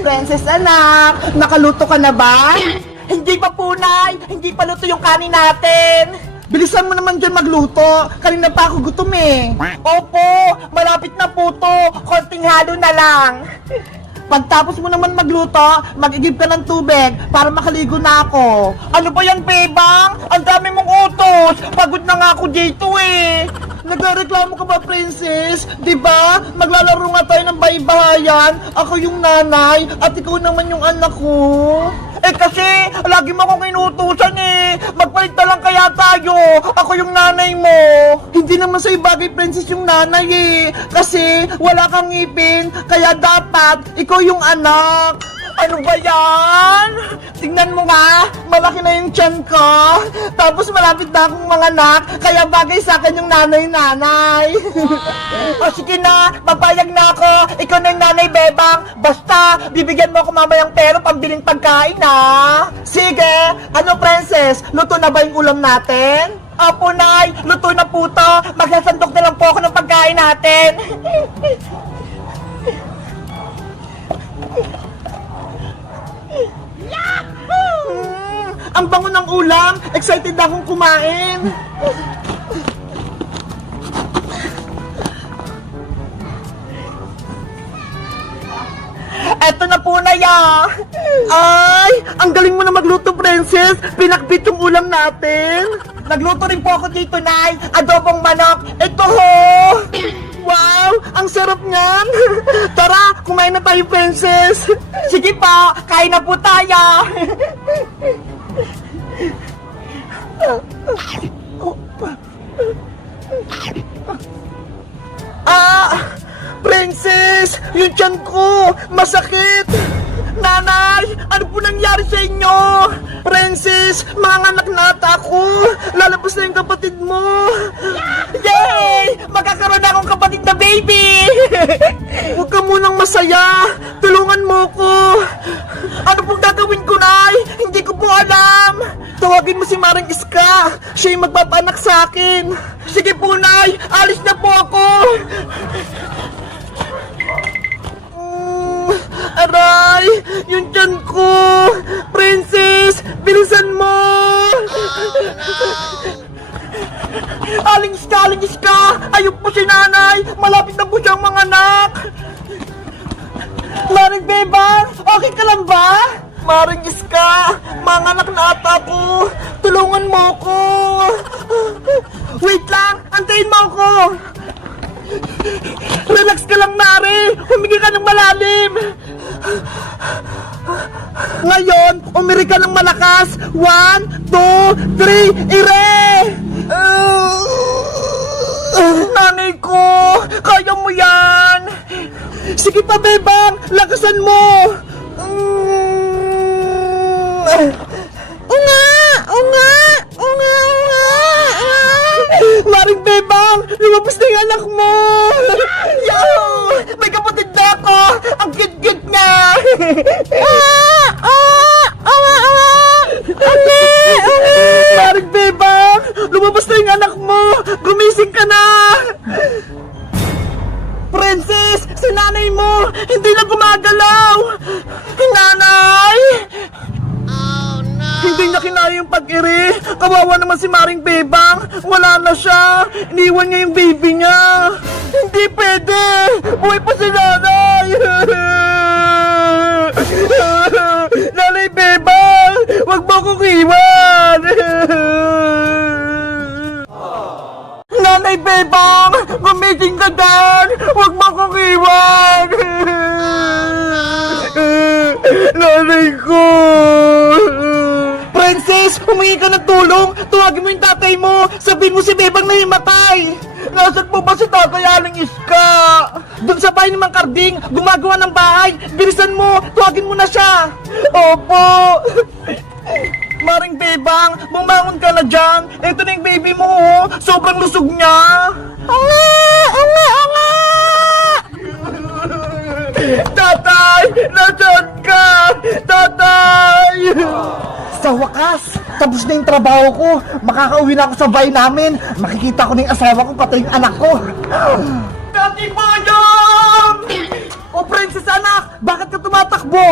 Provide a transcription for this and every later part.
Princess anak, nakaluto ka na ba? Hindi pa po, Nay. Hindi pa luto yung kanin natin. Bilisan mo naman dyan magluto. Kanina pa ako gutom eh. Opo, malapit na po to. Konting halo na lang. Pagtapos mo naman magluto, mag-igib ka ng tubig para makaligo na ako. Ano ba yan, Bebang? Ang dami mong utos. Pagod na nga ako dito eh. Nagreklamo ka ba, Princess? Diba? Maglalaro nga tayo ng bahay-bahayan. Ako yung nanay at ikaw naman yung anak ko. Eh kasi, lagi mo akong inutusan eh. Magpalit na lang kaya tayo. Ako yung nanay mo. Hindi naman sa'yo bagay, Princess, yung nanay eh. Kasi, wala kang ngipin. Kaya dapat, ikaw yung anak. Ano ba yan? Tingnan mo nga, malaki na yung tiyan ko. Tapos malapit na akong mga anak. Kaya bagay sa akin yung nanay-nanay. O sige na, papayag na ako. Ikaw na yung nanay, Bebang. Basta, bibigyan mo ako mamayang pera pambiling pagkain ha. Sige, ano Princess? Luto na ba yung ulam natin? Opo, Nay. Luto na po to. Magsasandok na lang po ako ng pagkain natin. Ang bango ng ulam! Excited akong kumain! Eto na po na ya! Ay! Ang galing mo na magluto, Princess! Pinakbit yung ulam natin! Nagluto rin po ako dito, Nay! Adobong manok! Ito ho! Wow! Ang sarap niyan! Tara! Kumain na tayo, Princess! Sige pa! Kain na po tayo! Princess! Yung tiyan ko! Masakit! Nanay! Ano po nangyari sa inyo? Princess! Manganak na ata ako! Lalabas na yung kapatid mo! Yay! Magkakaroon na akong kapatid na baby! Huwag ka munang masaya! Tulungan mo ko! Ano pong gagawin ko, Nay? Hindi ko po alam! Tawagin mo si Maring Iska! Siya yung magpapanak sa akin! Sige po, Nay! Alis na po ako! Aray! Yung tiyan ko! Princess! Bilisan mo! Aling Iska! Ayun po si Nanay! Malapit na po siyang mga anak! Maring Bebang! Okay ka lang ba? Maring Iska! Mga anak na ata ko! Tulungan mo ko! Wait lang! Antayin mo ko! Relax ka lang, Mari! Humingi ka ng malalim! Ngayon, umiri ka ng malakas! 1, 2, 3, ire! Nanay ko! Kaya mo yan! Sige pa, Bebang! Lakasan mo! Maring Bebang! Lumabas na yung anak mo! Yo! May kapatid na ako! Ang cute-cute niya! Maring Bebang! Lumabas na yung anak mo! Gumising ka na! Princess! Si nanay mo! Hindi na gumagalaw! Nanay! Hindi niya kinaya yung pag-iri. Kawawa naman si Maring Bebang. Wala na siya. Iniwan niya yung baby niya. Hindi pwede. Buhay pa si nanay. Nanay Bebang, wag mo akong iwan. Nanay Bebang, gumising ka dyan. Wag mo akong iwan. Nanay ko. Princess, humingi ka ng tulong. Tuwagin mo yung tatay mo. Sabihin mo si Bebang na himatay. Nasaan po ba si Tatay Aling Iska? Doon sa bahay ni Mang Karding, gumagawa ng bahay. Bilisan mo, tuwagin mo na siya. Opo. Maring Bebang, bumangon ka na dyan. Ito na yung baby mo, oh. Sobrang lusog niya. Tatay! Nasaan ka? Tatay! Sa wakas, tapos na yung trabaho ko. Makakauwi na ako sa bahay namin. Makikita ko na yung asawa ko, pati yung anak ko. Tati Boyong! O Princess anak, Bakit ka tumatakbo?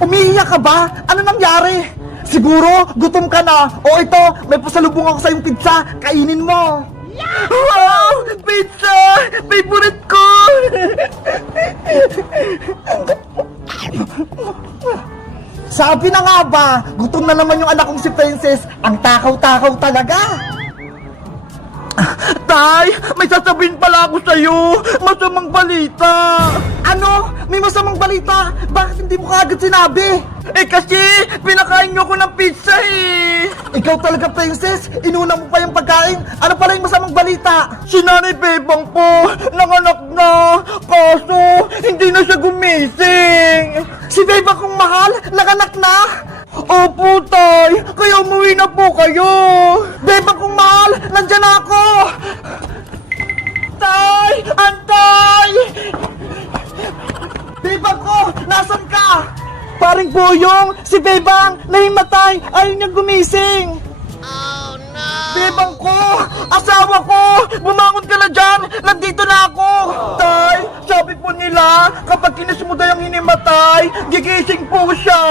Umiiyak ka ba? Ano nangyari? Siguro, gutom ka na. O ito, may pasalubong ako sa yung pizza. Kainin mo. Wow! Pizza! Favorite ko! Sabi na nga ba, gutom na naman yung anak kong si Princess. Ang takaw-takaw talaga. Tay, may sasabihin pala ako sa'yo. Masamang balita. Ano? May masamang balita? Bakit hindi mo kaagad sinabi? Eh kasi, pinakain niyo ko ng pizza eh. Ikaw talaga, Princess. Inuna mo pa yung pagkain. Ano pala yung masamang balita? Si Nanay Bebang po, nanganak na. Kaso, hindi na siya gumising. Si Bebang kong mahal, nanganak na? Opo, Tay. Kaya umuwi na po kayo. Bebang kong mahal, nandyan ako. Tay! Antay! Bebang ko, nasan ka? Paring Boyong, si Bebang, nahimatay, ayaw niyang gumising. Oh no! Bebang ko, asawa ko, bumangon ka na dyan, nandito na ako. Tay, sabi po nila, kapag kinis mo daw yung hinimatay, gigising po siya.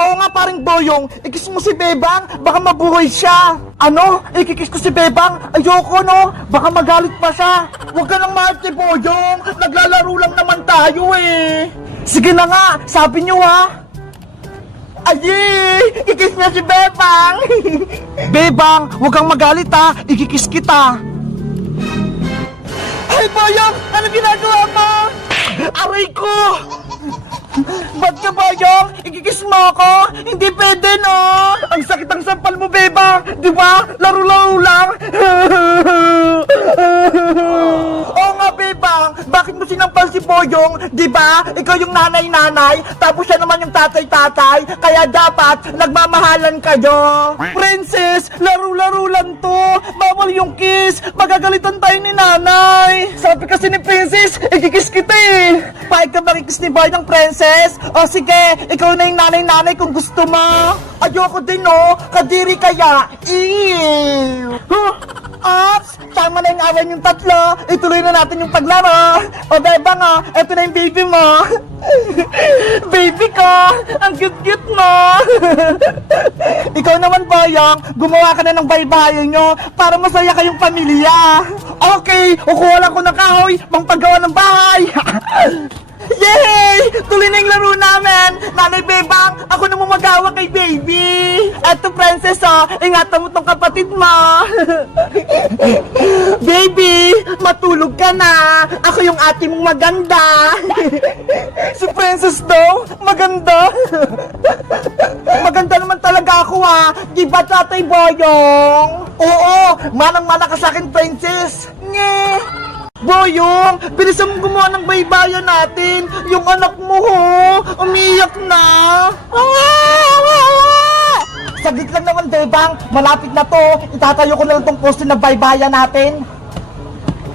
Oo nga paring Boyong, ikis mo si Bebang, baka mabuhay siya. Ano? Ikikis ko si Bebang? Ayoko no, baka magalit pa siya. Huwag ka nang mahal si Boyong, naglalaro lang naman tayo eh. Sige na nga, sabi niyo ha. Ayi! Ikis niya si Bebang! Bebang, huwag kang magalit ha! Ikikis kita! Ay, Boyong! Ano ginagawa mo? Aray ko! Ba't ka, Boyong? Ikikis mo ako? Hindi pwede, no? Ang sakit ang sampal mo, Bebang! Di ba? Laro-laro lang! Oo nga, Bebang! Bakit mo sinampal si Boyong? Di ba? Ikaw yung nanay-nanay, tapos siya naman yung tatay-tatay, kaya dapat nagmamahalan kayo! Princess, laro-laro lang to! Bawal yung kiss! Magagalitan tayo ni nanay! Sabi kasi ni Princess, ikikis kita eh! Paig ka makikis ni Boy ng Princess? O sige, ikaw na yung nanay-nanay kung gusto mo! Ayoko din no! Kadiri kaya! Ew! Huh? Ops! Tama na yung away yung tatlo! Ituloy na natin yung paglaro! O Bebang o, eto na yung baby mo! Baby ko! Ang cute-cute mo! Ikaw naman, Boyong, gumawa ka na ng baybayin nyo para masaya kayong pamilya! Okay! Kukuha lang ko ng kahoy pang paggawa ng bahay! Yay! Tuloy na yung laro namin! Nanay Bebang, ako na magawa kay baby! Eto, Princess, oh, ingatan mo tong kapatid mo! Baby, matulog ka na! Ako yung ate mong maganda! Si Princess daw, maganda! Maganda naman talaga ako, ha! Di ba, Tatay Boyong? Oo, manang-mana ka sa akin, Princess! Nye! Boyong, bilisan mong gumawa ng baybayan natin. Yung anak mo, ho, umiyak na. Saglit lang naman, Bebang. Malapit na to. Itatayo ko na lang tong poste na baybayan natin.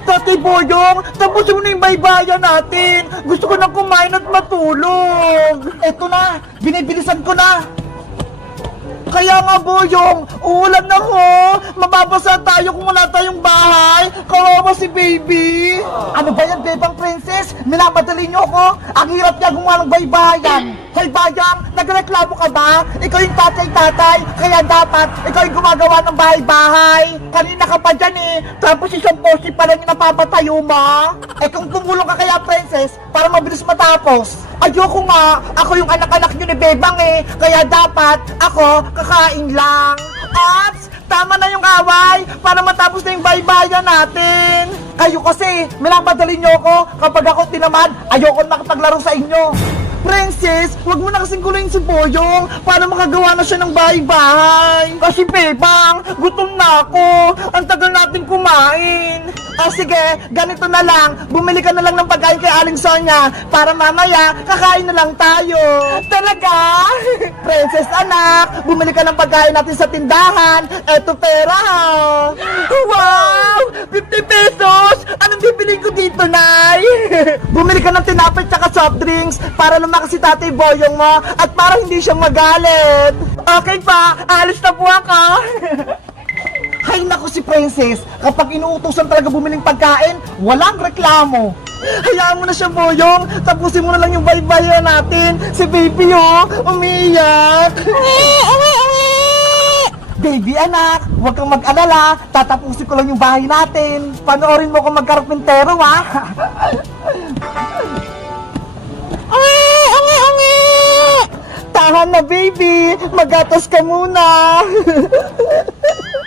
Tatay Boyong, tapusin mo na yung baybayan natin. Gusto ko na kumain at matulog. Eto na, binibilisan ko na. Kaya nga, Boyong, uulan na ho. Mababasa tayo kung wala tayong bahay. Kawawa si baby. Ano ba yan, Bebang Princess? Minamadali niyo ako. Ang hirap niya gumawa ng baybayan. Hoy, Bayang, nagreklamo ka ba? Ikaw yung tatay-tatay, kaya dapat ikaw yung gumagawa ng bahay-bahay. Kanina ka pa dyan eh. Tapos isang poste pa lang yung napapatayo mo. Eh kung tumulong ka kaya, Princess, para mabilis matapos. Ayoko nga, ako yung anak-anak nyo ni Bebang eh. Kaya dapat, ako, kakain lang. Ops! Tama na yung away para matapos na yung baybayan natin. Kayo kasi, minamadali nyo ako. Kapag ako tinamad, ayoko makapaglaro sa inyo. Princess, wag mo na kasing guluhin si Boyong para makagawa na siya ng bahay-bahay. Kasi Bebang, gutom na ako. Ang tagal natin kumain. Sige, ganito na lang. Bumili ka na lang ng pagkain kay Aling Sonia para mamaya kakain na lang tayo. Talaga? Princess anak, bumili ka ng pagkain natin sa tindahan. Eto pera ha. Wow! 50 pesos! Anong bibili ko dito, Nay? Bumili ka ng tinapay tsaka soft drinks para lumakas si Tatay Boyong mo at para hindi siya magalit. Okay pa, alis na po ako. Hay naku si Princess, kapag inuutosan talaga bumiling pagkain, walang reklamo. Hayaan mo na siya, Boyong. Tapusin mo na lang yung baybayan natin. Si baby, oh, umiiyak. Baby anak, huwag kang mag-alala. Tatapusin ko lang yung bahay natin. Panoorin mo kung magkarpintero, ha? Tahan na, baby. Magatas ka muna.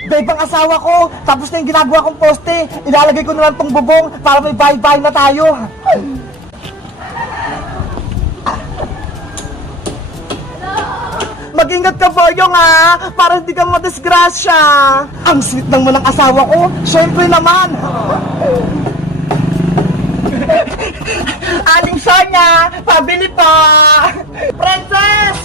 Babe, ang asawa ko, tapos na yung ginagawa kong poste. Ilalagay ko na lang tong bubong para may bahay-bahay na tayo. Mag-ingat ka, Boyong, ha? Para hindi ka madisgrasya. Ang sweet naman ng asawa ko. Siyempre naman. Aling Sonia, pabili pa. Princess!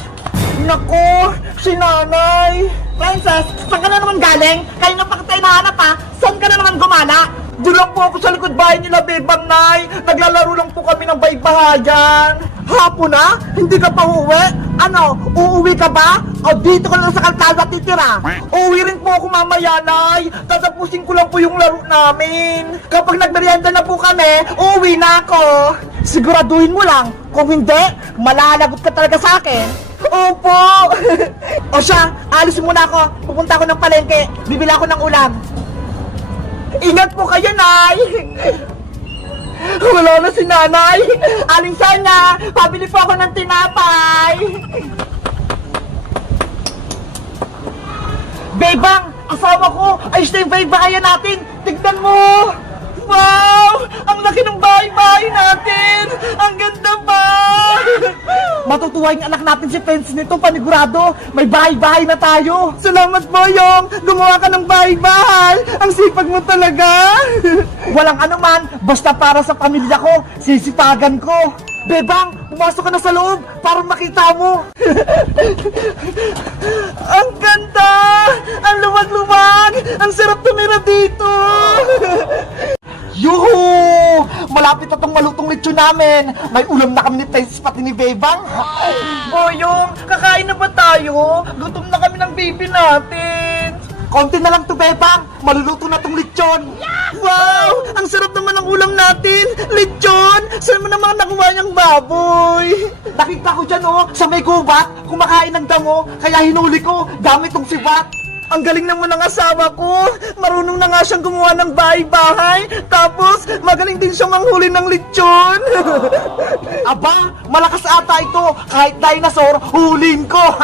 Naku, si nanay. Princess, saan ka na naman galing? Kayo na pa kita hinahanap, ha? Saan ka na naman gumana? Doon lang po ako sa likod bahay nila, Bebang Nay. Naglalaro lang po kami ng baybahayan. Hapon na? Hindi ka pa uuwi? Ano, uuwi ka ba? O dito ka lang sa kalsada titira? Uuwi rin po ako mamaya, Nay. Tatapusin ko lang po yung laro namin. Kapag nagmerienda na po kami, uuwi na ako. Siguraduhin mo lang. Kung hindi, malalagot ka talaga sa akin. Opo! O siya, alis muna ako. Pupunta ako ng palengke. Bibili ako ng ulam. Ingat po kayo, Nay! Wala na si nanay! Aling Sonia, pabili po ako ng tinapay! Bebang, asawa ko! Ayos na yung bahay-bahayan natin! Tignan mo! Wow! Ang laki ng bahay-bahay natin! Ang ganda pa! Matutuwa yung anak natin si Pence nito, panigurado! May bahay-bahay na tayo! Salamat, Boyong! Gumawa ka ng bahay-bahay! Ang sipag mo talaga! Walang anuman, basta para sa pamilya ko, sisipagan ko! Bebang, pumasok ka na sa loob para makita mo! Ang ganda! Ang luwag-luwag! Ang sarap tumira dito! Yuhu! Malapit na tong malutong lechon namin. May ulam na kami ni Princess pati ni Bebang. Boyong, kakain na ba tayo? Gutom na kami ng baby natin. Konti na lang to, Bebang. Maluluto na tong lechon. Wow! Ang sarap naman ng ulam natin. Lechon! Saan mo naman nakuha niyang baboy? Nakita ko dyan, oh, sa may gubat, kumakain ng damo, kaya hinuli ko gamit tong sibat. Ang galing naman ng asawa ko. Marunong na nga siyang gumawa ng bahay-bahay. Tapos, magaling din siyang manghuli ng lechon. Aba, malakas ata ito. Kahit dinosaur, hulin ko.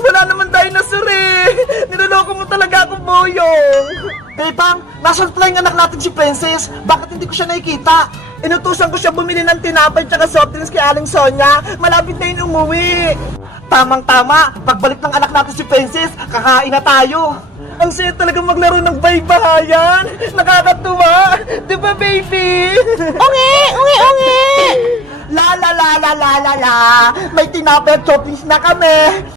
Wala naman dinosaur eh. Niloloko mo talaga ako, Boyong. Bebang, nasan pala yung anak natin si Princess? Bakit hindi ko siya nakikita? Inutusan ko siya bumili ng tinapay tsaka soft drinks kay Aling Sonia. Malapit na yun umuwi. Tamang-tama, pagbalik ng anak natin si Princess, kakain na tayo. Ang saya talaga maglaro ng baybahayan. Nakakatuwa. Di ba, baby? Ungi! Ungi! Ungi! La la la la la la la. May tinapay at soft drinks na kami.